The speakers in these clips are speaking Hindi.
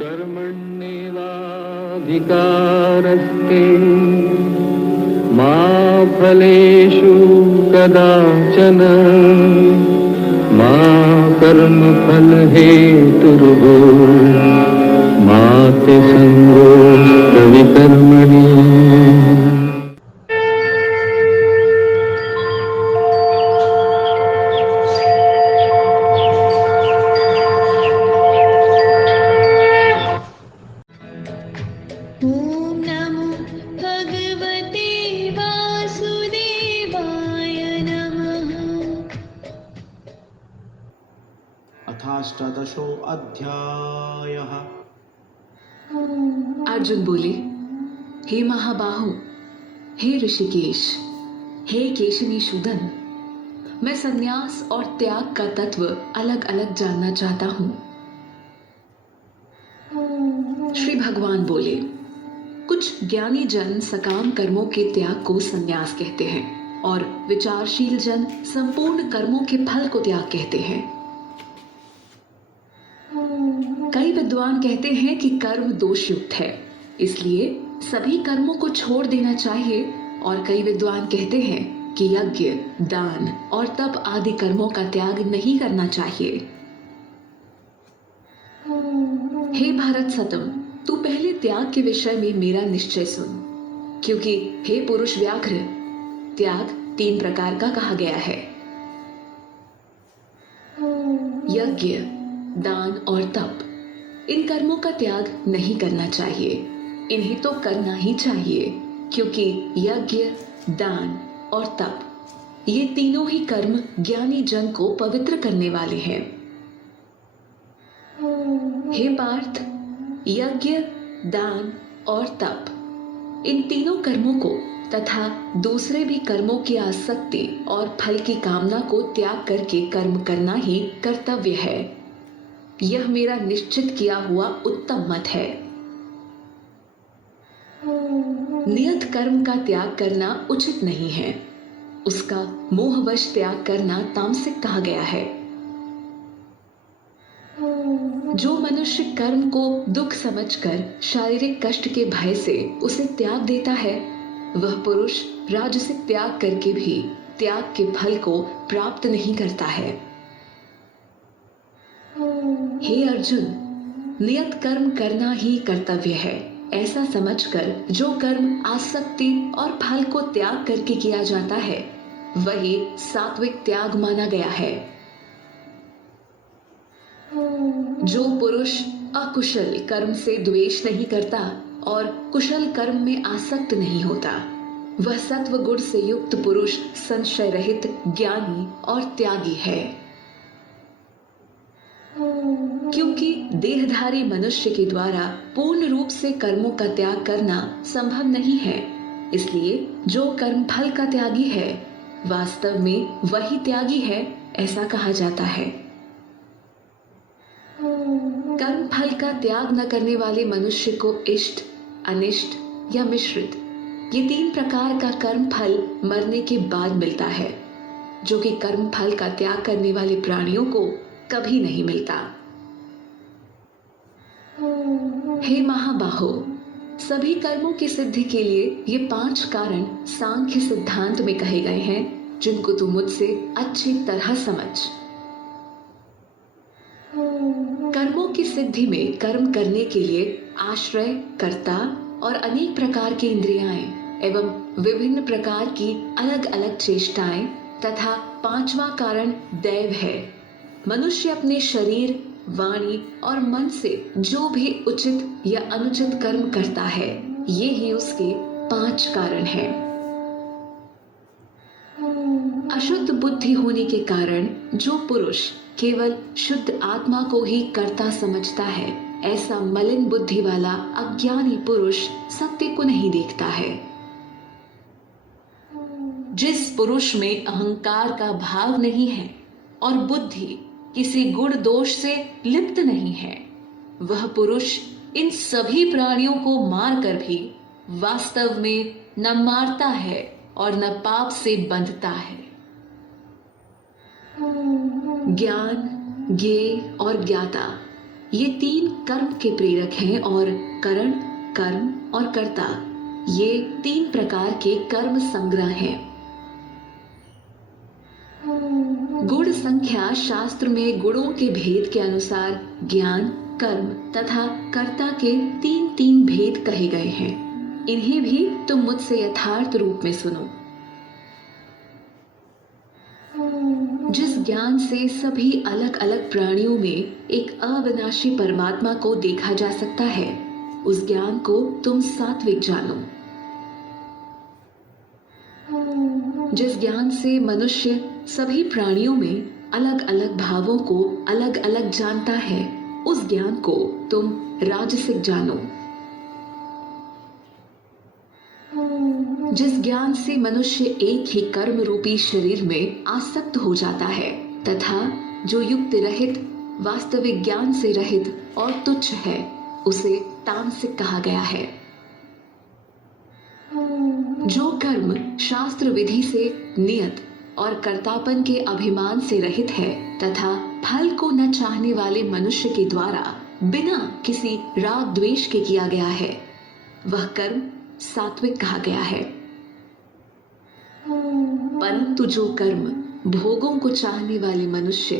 कर्मण्येवाधिकारस्ते मा फलेषु कदाचन मा कर्मफलहेतुर्भूः मा ते सङ्गोऽस्त्वविकर्मणि। अथाष्टादशो अध्यायः। अर्जुन बोले, हे महाबाहु, हे ऋषिकेश, हे केशनीशूदन, मैं संन्यास और त्याग का तत्व अलग अलग जानना चाहता हूँ। श्री भगवान बोले, कुछ ज्ञानी जन सकाम कर्मों के त्याग को संन्यास कहते हैं और विचारशील जन संपूर्ण कर्मों के फल को त्याग कहते हैं। कई विद्वान कहते हैं कि कर्म दोषयुक्त है, इसलिए सभी कर्मों को छोड़ देना चाहिए, और कई विद्वान कहते हैं कि यज्ञ, दान और तप आदि कर्मों का त्याग नहीं करना चाहिए। हे भारत सतम, तू पहले त्याग के विषय में मेरा निश्चय सुन, क्योंकि हे पुरुष व्याघ्र, त्याग 3 प्रकार का कहा गया है। यज्ञ, दान और तप, इन कर्मों का त्याग नहीं करना चाहिए, इन्हें तो करना ही चाहिए, क्योंकि यज्ञ, दान और तप ये तीनों ही कर्म ज्ञानी जन को पवित्र करने वाले हैं। हे पार्थ, यज्ञ, दान और तप, इन तीनों कर्मों को तथा दूसरे भी कर्मों की आसक्ति और फल की कामना को त्याग करके कर्म करना ही कर्तव्य है। यह मेरा निश्चित किया हुआ उत्तम मत है। नियत कर्म का त्याग करना उचित नहीं है, उसका मोहवश त्याग करना तामसिक कहा गया है। जो मनुष्य कर्म को दुख समझकर शारीरिक कष्ट के भय से उसे त्याग देता है, वह पुरुष राजसिक त्याग करके भी त्याग के फल को प्राप्त नहीं करता है। हे अर्जुन, नियत कर्म करना ही कर्तव्य है, ऐसा समझकर जो कर्म आसक्ति और फल को त्याग करके किया जाता है, वही सात्विक त्याग माना गया है। जो पुरुष अकुशल कर्म से द्वेष नहीं करता और कुशल कर्म में आसक्त नहीं होता, वह सत्व गुण से युक्त पुरुष संशय रहित, ज्ञानी और त्यागी है। क्योंकि देहधारी मनुष्य के द्वारा पूर्ण रूप से कर्मों का त्याग करना संभव नहीं है, इसलिए जो कर्म फल का त्यागी है, वास्तव में वही त्यागी है, ऐसा कहा जाता है। कर्म फल का त्याग न करने वाले मनुष्य को इष्ट, अनिष्ट या मिश्रित, ये 3 प्रकार का कर्म फल मरने के बाद मिलता है, जो कि कर्म फल का त्याग करने वाले प्राणियों को कभी नहीं मिलता। हे महाबाहो, सभी कर्मों की सिद्धि के लिए ये 5 कारण सांख्य सिद्धांत में कहे गए हैं, जिनको तू मुझसे अच्छी तरह समझ। कर्मों की सिद्धि में कर्म करने के लिए आश्रय, कर्ता और अनेक प्रकार की इंद्रियाएं एवं विभिन्न प्रकार की अलग अलग चेष्टाएं तथा 5वां कारण दैव है। मनुष्य अपने शरीर, वाणी और मन से जो भी उचित या अनुचित कर्म करता है, ये ही उसके 5 कारण हैं। अशुद्ध बुद्धि होने के कारण जो पुरुष केवल शुद्ध आत्मा को ही कर्ता समझता है, ऐसा मलिन बुद्धि वाला अज्ञानी पुरुष सत्य को नहीं देखता है। जिस पुरुष में अहंकार का भाव नहीं है और बुद्धि किसी गुण दोष से लिप्त नहीं है, वह पुरुष इन सभी प्राणियों को मारकर भी वास्तव में न मारता है और न पाप से बंधता है। ज्ञान, ज्ञेय और ज्ञाता, ये तीन कर्म के प्रेरक हैं और करण, कर्म और कर्ता ये तीन प्रकार के कर्म संग्रह हैं। गुण संख्या शास्त्र में गुणों के भेद के अनुसार ज्ञान, कर्म तथा कर्ता के तीन तीन भेद कहे गए हैं। इन्हें भी तुम मुझसे यथार्थ रूप में सुनो। जिस ज्ञान से सभी अलग अलग प्राणियों में एक अविनाशी परमात्मा को देखा जा सकता है, उस ज्ञान को तुम सात्विक जानो। जिस ज्ञान से मनुष्य सभी प्राणियों में अलग अलग भावों को अलग अलग जानता है, उस ज्ञान को तुम राजसिक जानो। जिस ज्ञान से मनुष्य एक ही कर्म रूपी शरीर में आसक्त हो जाता है तथा जो युक्ति रहित, वास्तविक ज्ञान से रहित और तुच्छ है, उसे तामसिक कहा गया है। जो कर्म शास्त्र विधि से नियत और कर्तापन के अभिमान से रहित है तथा फल को न चाहने वाले मनुष्य के द्वारा बिना किसी राग द्वेष के किया गया है, वह कर्म सात्विक कहा गया है। परंतु जो कर्म भोगों को चाहने वाले मनुष्य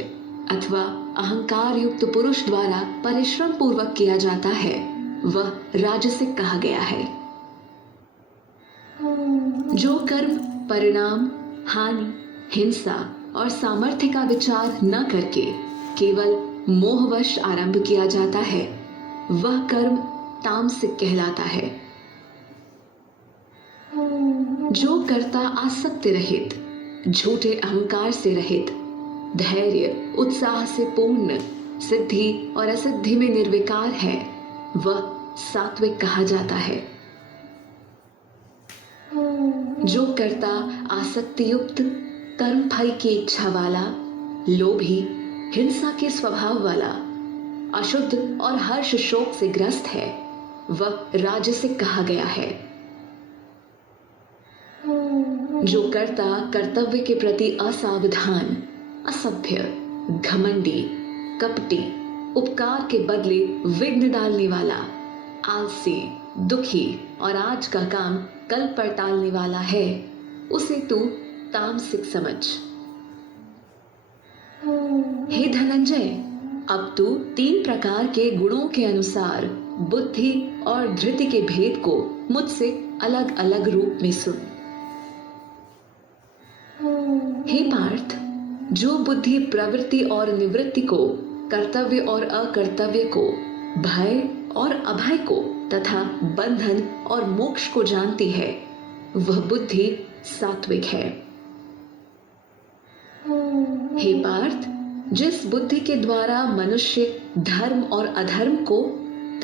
अथवा अहंकार युक्त पुरुष द्वारा परिश्रम पूर्वक किया जाता है, वह राजसिक कहा गया है। जो कर्म परिणाम, हानि, हिंसा और सामर्थ्य का विचार न करके केवल मोहवश आरंभ किया जाता है, वह कर्म तामसिक कहलाता है। जो कर्ता आसक्ति रहित, झूठे अहंकार से रहित, धैर्य उत्साह से पूर्ण, सिद्धि और असिद्धि में निर्विकार है, वह सात्विक कहा जाता है। जो कर्ता आसक्ति युक्त, कर्म फल की इच्छा वाला, लोभी, हिंसा के स्वभाव वाला, अशुद्ध और हर्ष शोक से ग्रस्त है, वह राजसिक कहा गया है। जो कर्ता कर्तव्य के प्रति असावधान, असभ्य, घमंडी, कपटी, उपकार के बदले विघ्न डालने वाला, आलसी, दुखी और आज का काम कल पर टालने वाला है, उसे तू तामसिक समझ। हे धनंजय, अब तू तीन प्रकार के गुणों के अनुसार बुद्धि और धृति के भेद को मुझसे अलग अलग रूप में सुन। हे पार्थ, जो बुद्धि प्रवृत्ति और निवृत्ति को, कर्तव्य और अकर्तव्य को, भय और अभय को तथा बंधन और मोक्ष को जानती है, वह बुद्धि सात्विक है। हे पार्थ, जिस बुद्धि के द्वारा मनुष्य धर्म और अधर्म को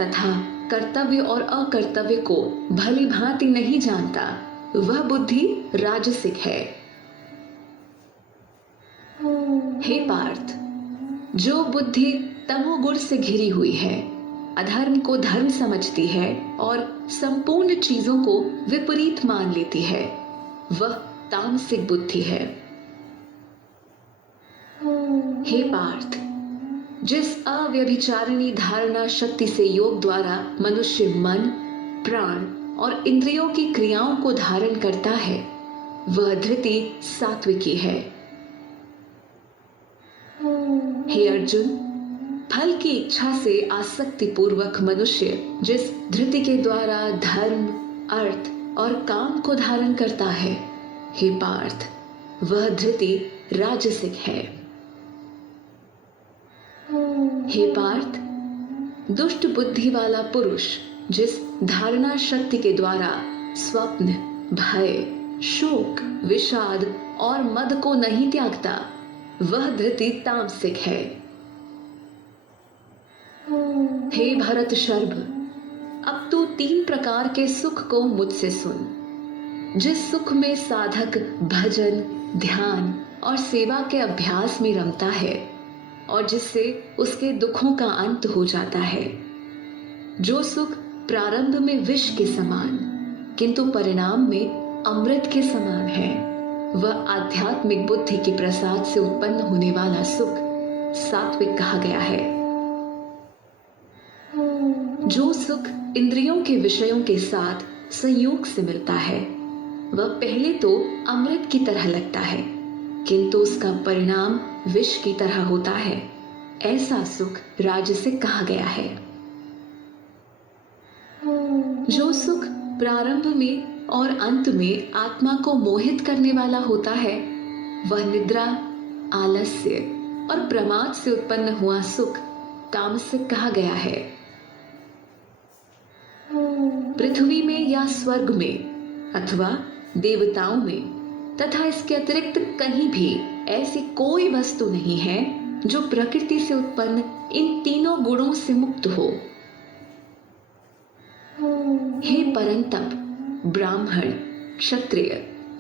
तथा कर्तव्य और अकर्तव्य को भली भांति नहीं जानता, वह बुद्धि राजसिक है। हे पार्थ, जो बुद्धि तमोगुण से घिरी हुई है, अधर्म को धर्म समझती है और संपूर्ण चीजों को विपरीत मान लेती है, वह तामसिक बुद्धि है। हे पार्थ, जिस अव्यभिचारिणी धारणा शक्ति से योग द्वारा मनुष्य मन, प्राण और इंद्रियों की क्रियाओं को धारण करता है, वह धृति सात्विकी है। हे अर्जुन, फल की इच्छा से आसक्ति पूर्वक मनुष्य जिस धृति के द्वारा धर्म, अर्थ और काम को धारण करता है, हे पार्थ, वह धृति राजसिक है। हे पार्थ, दुष्ट बुद्धि वाला पुरुष जिस धारणा शक्ति के द्वारा स्वप्न, भय, शोक, विषाद और मद को नहीं त्यागता, वह धृति तामसिक है। हे भरत शर्भ, अब तू तीन प्रकार के सुख को मुझसे सुन। जिस सुख में साधक भजन, ध्यान और सेवा के अभ्यास में रमता है और जिससे उसके दुखों का अंत हो जाता है, जो सुख प्रारंभ में विष के समान किंतु परिणाम में अमृत के समान है, वह आध्यात्मिक बुद्धि के प्रसाद से उत्पन्न होने वाला सुख सात्विक कहा गया है। जो सुख इंद्रियों के विषयों के साथ संयोग से मिलता है वह पहले तो अमृत की तरह लगता है, किंतु उसका परिणाम विष की तरह होता है। ऐसा सुख राजसिक कहा गया है। जो सुख प्रारंभ में और अंत में आत्मा को मोहित करने वाला होता है वह निद्रा, आलस्य और प्रमाद से उत्पन्न हुआ सुख तामसिक कहा गया है। पृथ्वी में या स्वर्ग में अथवा देवताओं में तथा इसके अतिरिक्त कहीं भी ऐसी कोई वस्तु नहीं है जो प्रकृति से उत्पन्न इन तीनों गुणों से मुक्त हो। हे परंतप, ब्राह्मण, क्षत्रिय,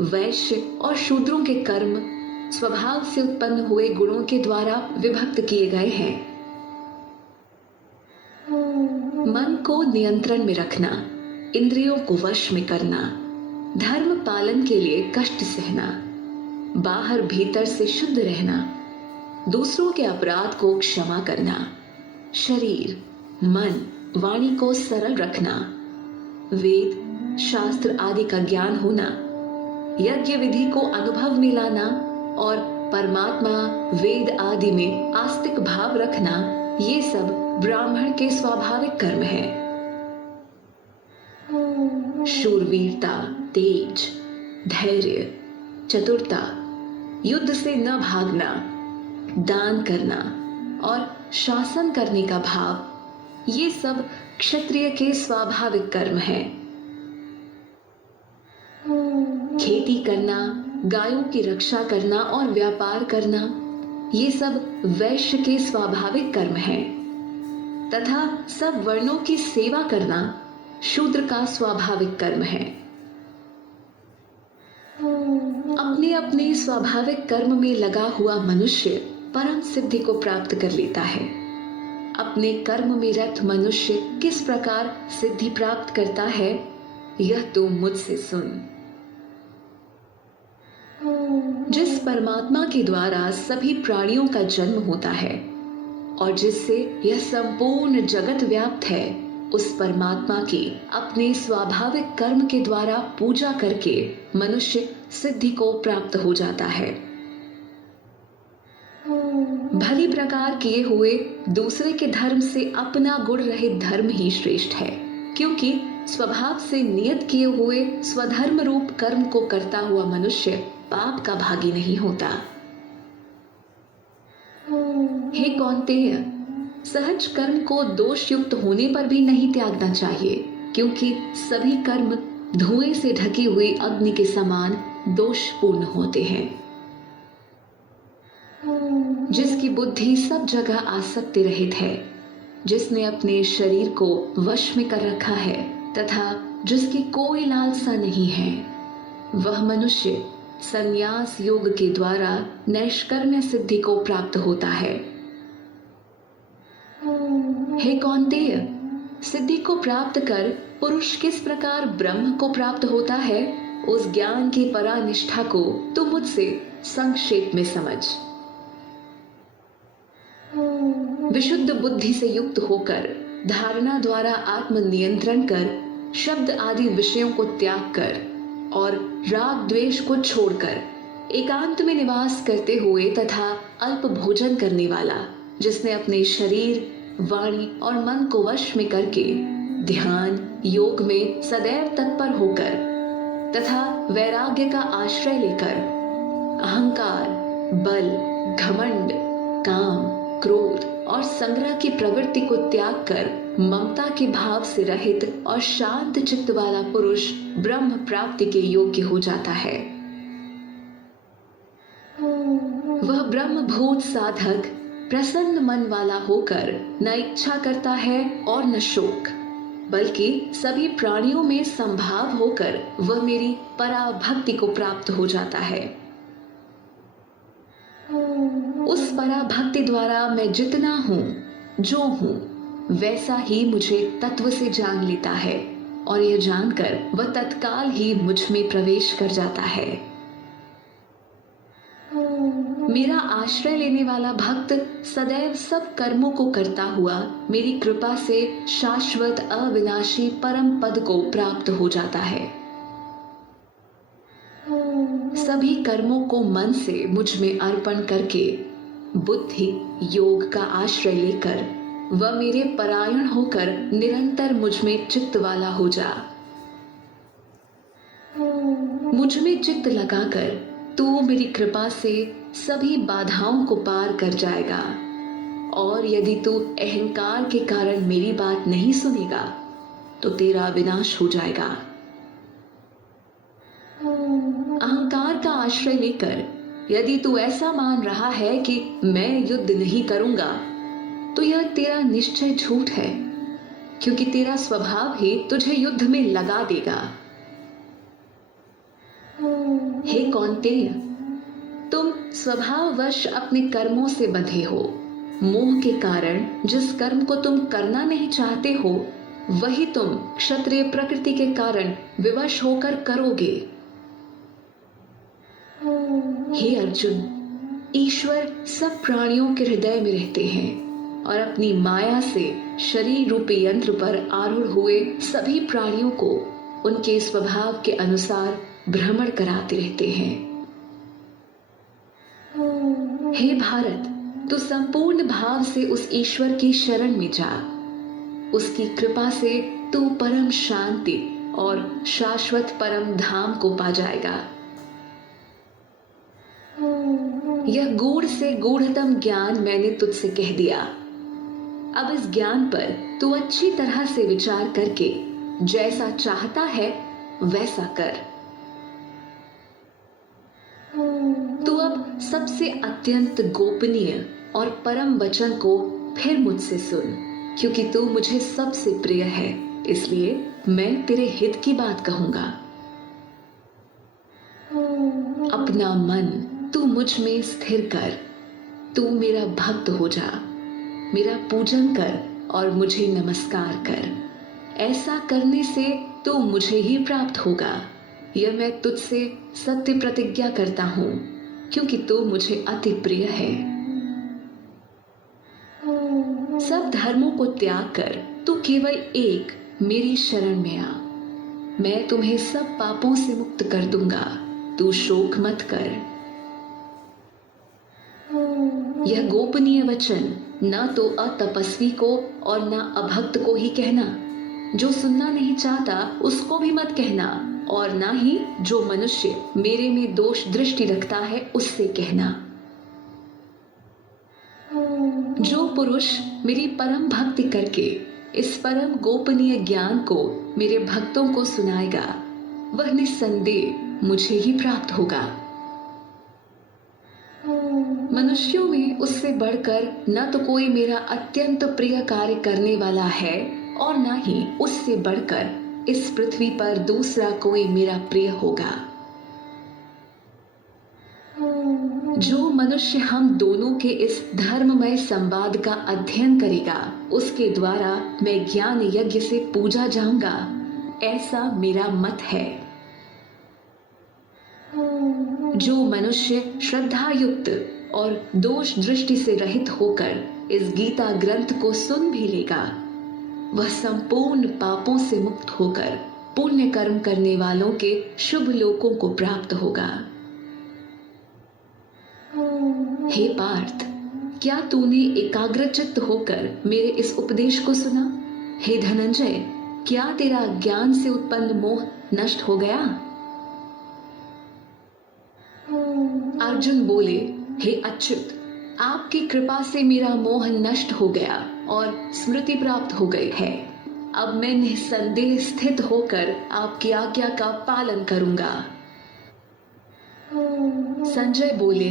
वैश्य और शूद्रों के कर्म स्वभाव से उत्पन्न हुए गुणों के द्वारा विभक्त किए गए हैं। मन को नियंत्रण में रखना, इंद्रियों को वश में करना, धर्म पालन के लिए कष्ट सहना, बाहर भीतर से शुद्ध रहना, दूसरों के अपराध को क्षमा करना, शरीर, मन, वाणी को सरल रखना, वेद, शास्त्र आदि का ज्ञान होना, यज्ञ विधि को अनुभव में लाना और परमात्मा, वेद आदि में आस्तिक भाव रखना, ये सब ब्राह्मण के स्वाभाविक कर्म हैं। शूरवीरता, तेज, धैर्य, चतुरता, युद्ध से न भागना, दान करना और शासन करने का भाव, ये सब क्षत्रिय के स्वाभाविक कर्म हैं। खेती करना, गायों की रक्षा करना और व्यापार करना, ये सब वैश्य के स्वाभाविक कर्म हैं तथा सब वर्णों की सेवा करना शूद्र का स्वाभाविक कर्म है। अपने अपने स्वाभाविक कर्म में लगा हुआ मनुष्य परम सिद्धि को प्राप्त कर लेता है। अपने कर्म में रत मनुष्य किस प्रकार सिद्धि प्राप्त करता है, यह तो मुझसे सुन। जिस परमात्मा के द्वारा सभी प्राणियों का जन्म होता है और जिससे यह संपूर्ण जगत व्याप्त है, उस परमात्मा की अपने स्वाभाविक कर्म के द्वारा पूजा करके मनुष्य सिद्धि को प्राप्त हो जाता है। भली प्रकार किए हुए दूसरे के धर्म से अपना गुण रहित धर्म ही श्रेष्ठ है, क्योंकि स्वभाव से नियत किए हुए स्वधर्म रूप कर्म को करता हुआ मनुष्य पाप का भागी नहीं होता। हे कौन्तेय, सहज कर्म को दोष युक्त होने पर भी नहीं त्यागना चाहिए, क्योंकि सभी कर्म धुएं से ढकी हुई अग्नि के समान दोषपूर्ण होते हैं। जिसकी बुद्धि सब जगह आसक्ति रहित है, जिसने अपने शरीर को वश में कर रखा है तथा जिसकी कोई लालसा नहीं है, वह मनुष्य संन्यास योग के द्वारा नैष्कर्म्य सिद्धि को प्राप्त होता है। हे कौन्तेय, सिद्धि को प्राप्त कर पुरुष किस प्रकार ब्रह्म को प्राप्त होता है, उस ज्ञान की परानिष्ठा को तू मुझसे संक्षेप में समझ। विशुद्ध बुद्धि से युक्त होकर धारणा द्वारा आत्म नियंत्रण कर, शब्द आदि विषयों को त्याग कर और राग द्वेष को छोड़कर एकांत में निवास करते हुए तथा अल्प भोजन करने वाला, जिसने अपने शरीर, वाणी और मन को वश में करके ध्यान योग में सदैव तत्पर होकर तथा वैराग्य का आश्रय लेकर अहंकार, बल, घमंड, काम, क्रोध और संग्रह की प्रवृत्ति को त्याग कर ममता के भाव से रहित और शांत चित्त वाला पुरुष ब्रह्म प्राप्ति के योग्य हो जाता है। वह ब्रह्मभूत साधक प्रसन्न मन वाला होकर न इच्छा करता है और न शोक, बल्कि सभी प्राणियों में संभाव होकर वह मेरी पराभक्ति को प्राप्त हो जाता है। उस पराभक्ति द्वारा मैं जितना हूँ, जो हूँ, वैसा ही मुझे तत्व से जान लेता है और यह जानकर वह तत्काल ही मुझ में प्रवेश कर जाता है। मेरा आश्रय लेने वाला भक्त सदैव सब कर्मों को करता हुआ मेरी कृपा से शाश्वत अविनाशी परम पद को प्राप्त हो जाता है। सभी कर्मों को मन से मुझ में अर्पण करके बुद्धि योग का आश्रय लेकर वह मेरे परायण होकर निरंतर मुझ में चित्त वाला हो जा। मुझ में चित्त लगाकर तू मेरी कृपा से सभी बाधाओं को पार कर जाएगा, और यदि तू अहंकार के कारण मेरी बात नहीं सुनेगा तो तेरा विनाश हो जाएगा। अहंकार का आश्रय लेकर यदि तू ऐसा मान रहा है कि मैं युद्ध नहीं करूंगा, तो यह तेरा निश्चय झूठ है, क्योंकि तेरा स्वभाव ही तुझे युद्ध में लगा देगा। हे कौन्तेय, तुम स्वभाववश अपने कर्मों से बंधे हो। मोह के कारण जिस कर्म को तुम करना नहीं चाहते हो, वही तुम क्षत्रिय प्रकृति के कारण विवश होकर करोगे। हे अर्जुन, ईश्वर सब प्राणियों के हृदय में रहते हैं और अपनी माया से शरीर रूपी यंत्र पर आरूढ़ हुए सभी प्राणियों को उनके स्वभाव के अनुसार भ्रमण कराते रहते हैं। हे भारत, तू संपूर्ण भाव से उस ईश्वर की शरण में जा। उसकी कृपा से तू परम शांति और शाश्वत परम धाम को पा जाएगा। यह गूढ़ से गूढ़तम ज्ञान मैंने तुझसे कह दिया। अब इस ज्ञान पर तू अच्छी तरह से विचार करके जैसा चाहता है वैसा कर। तू अब सबसे अत्यंत गोपनीय और परम वचन को फिर मुझसे सुन, क्योंकि तू मुझे सबसे प्रिय है, इसलिए मैं तेरे हित की बात कहूंगा। अपना मन तू मुझ में स्थिर कर। तू मेरा भक्त हो जा, मेरा पूजन कर और मुझे नमस्कार कर। ऐसा करने से तू मुझे ही प्राप्त होगा। यह मैं तुझसे सत्य प्रतिज्ञा करता हूँ, क्योंकि तू मुझे अति प्रिय है। सब धर्मों को त्याग कर तू केवल एक मेरी शरण में आ। मैं तुम्हें सब पापों से मुक्त कर दूंगा। तू शोक मत कर। यह गोपनीय वचन न तो अतपस्वी को और न अभक्त को ही कहना। जो सुनना नहीं चाहता उसको भी मत कहना, और ना ही जो मनुष्य मेरे में दोष दृष्टि रखता है उससे कहना। जो पुरुष मेरी परम भक्ति करके इस परम गोपनीय ज्ञान को मेरे भक्तों को सुनाएगा, वह निस्संदेह मुझे ही प्राप्त होगा। मनुष्यों में उससे बढ़कर न तो कोई मेरा अत्यंत प्रिय कार्य करने वाला है, और न ही उससे बढ़कर इस पृथ्वी पर दूसरा कोई मेरा प्रिय होगा। जो मनुष्य हम दोनों के इस धर्ममय संवाद का अध्ययन करेगा, उसके द्वारा मैं ज्ञान यज्ञ से पूजा जाऊंगा, ऐसा मेरा मत है। जो मनुष्य श्रद्धा युक्त और दोष दृष्टि से रहित होकर इस गीता ग्रंथ को सुन भी लेगा, वह संपूर्ण पापों से मुक्त होकर पुण्य कर्म करने वालों के शुभ लोकों को प्राप्त होगा। हे पार्थ, क्या तूने एकाग्रचित्त होकर मेरे इस उपदेश को सुना? हे धनंजय, क्या तेरा ज्ञान से उत्पन्न मोह नष्ट हो गया? अर्जुन बोले, हे अच्युत, आपकी कृपा से मेरा मोह नष्ट हो गया और स्मृति प्राप्त हो गई है। अब मैं निस्संदेह स्थित होकर आपकी आज्ञा का पालन करूंगा। संजय बोले,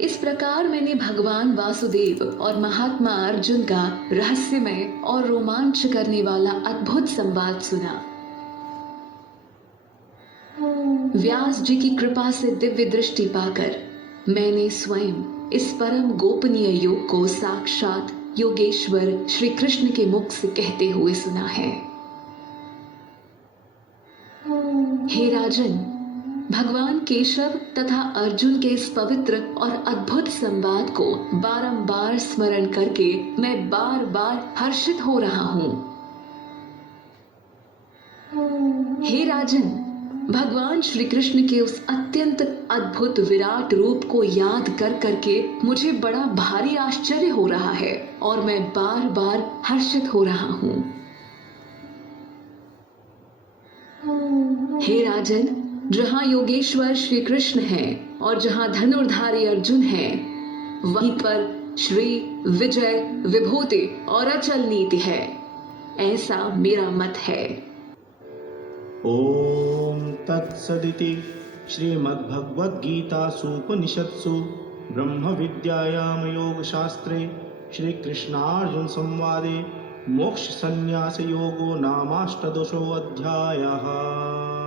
इस प्रकार मैंने भगवान वासुदेव और महात्मा अर्जुन का रहस्यमय और रोमांच करने वाला अद्भुत संवाद सुना। व्यास जी की कृपा से दिव्य दृष्टि पाकर मैंने स्वयं इस परम गोपनीय योग को साक्षात योगेश्वर श्री कृष्ण के मुख से कहते हुए सुना है। हे राजन, भगवान केशव तथा अर्जुन के इस पवित्र और अद्भुत संवाद को बारंबार स्मरण करके मैं बार बार हर्षित हो रहा हूँ। हे राजन, भगवान श्री कृष्ण के उस अत्यंत अद्भुत विराट रूप को याद कर करके मुझे बड़ा भारी आश्चर्य हो रहा है और मैं बार बार हर्षित हो रहा हूँ। हे राजन, जहाँ योगेश्वर श्री कृष्ण हैं और जहाँ धनुर्धारी अर्जुन हैं, वहीं पर श्री विजय विभूति और अचल नीति है, ऐसा मेरा मत है। ओम तत्सदिति श्रीमद्भगवद्गीतासूपनिषत्सु ब्रह्म विद्यायां योगशास्त्रे श्रीकृष्णार्जुन संवादे मोक्ष संन्यास योगो नामाष्टदशोऽध्यायः।